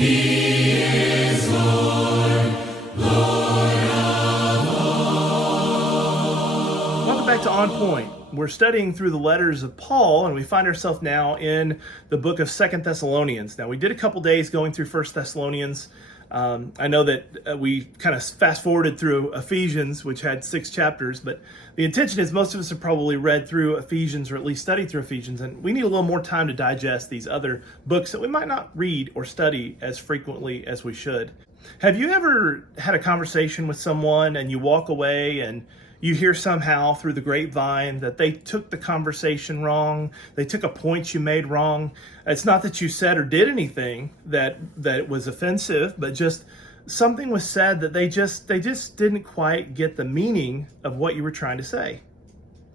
He is Lord, Lord of all. Welcome back to On Point. We're studying through the letters of Paul, and we find ourselves now in the book of 2 Thessalonians. Now, we did a couple days going through 1 Thessalonians. I know that we kind of fast-forwarded through Ephesians, which had 6 chapters, but the intention is most of us have probably read through Ephesians, or at least studied through Ephesians, and we need a little more time to digest these other books that we might not read or study as frequently as we should. Have you ever had a conversation with someone and you walk away and you hear somehow through the grapevine that they took the conversation wrong, they took a point you made wrong? It's not that you said or did anything that was offensive, but just something was said that they just didn't quite get the meaning of what you were trying to say.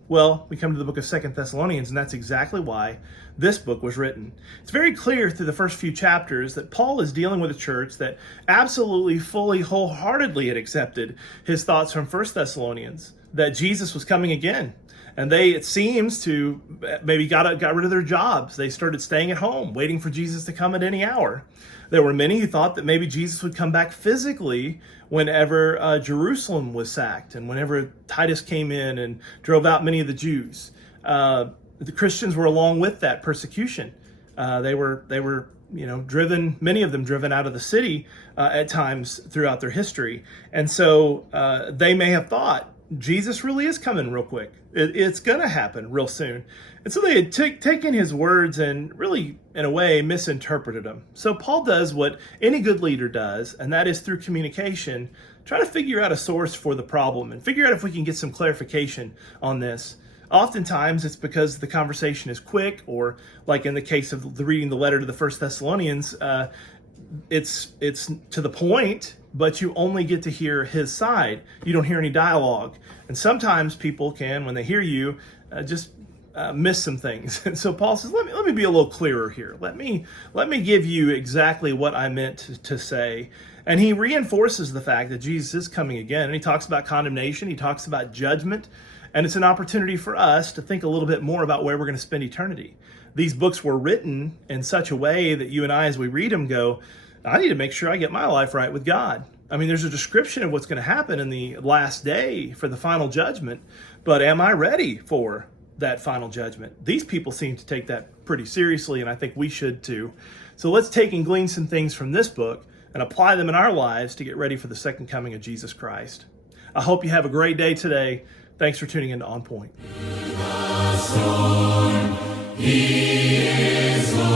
Well, we come to the book of 2 Thessalonians, and that's exactly why this book was written. It's very clear through the first few chapters that Paul is dealing with a church that absolutely, fully, wholeheartedly had accepted his thoughts from 1 Thessalonians, that Jesus was coming again. And they, it seems, to maybe got rid of their jobs. They started staying at home, waiting for Jesus to come at any hour. There were many who thought that maybe Jesus would come back physically whenever Jerusalem was sacked and whenever Titus came in and drove out many of the Jews. The Christians were along with that persecution. They were driven, many of them driven out of the city at times throughout their history. And so they may have thought, Jesus really is coming real quick. It's going to happen real soon. And so they had taken his words and really, in a way, misinterpreted them. So Paul does what any good leader does, and that is through communication, try to figure out a source for the problem and figure out if we can get some clarification on this. Oftentimes, it's because the conversation is quick, or like in the case of reading the letter to the 1 Thessalonians, it's to the point, but you only get to hear his side. You don't hear any dialogue. And sometimes people can, when they hear you, just miss some things. And so Paul says, let me be a little clearer here. Let me give you exactly what I meant to say. And he reinforces the fact that Jesus is coming again. And he talks about condemnation. He talks about judgment. And it's an opportunity for us to think a little bit more about where we're going to spend eternity. These books were written in such a way that you and I, as we read them, go, I need to make sure I get my life right with God. I mean, there's a description of what's going to happen in the last day for the final judgment, but am I ready for that final judgment? These people seem to take that pretty seriously, and I think we should too. So let's take and glean some things from this book and apply them in our lives to get ready for the second coming of Jesus Christ. I hope you have a great day today. Thanks for tuning in to On Point. He is Lord.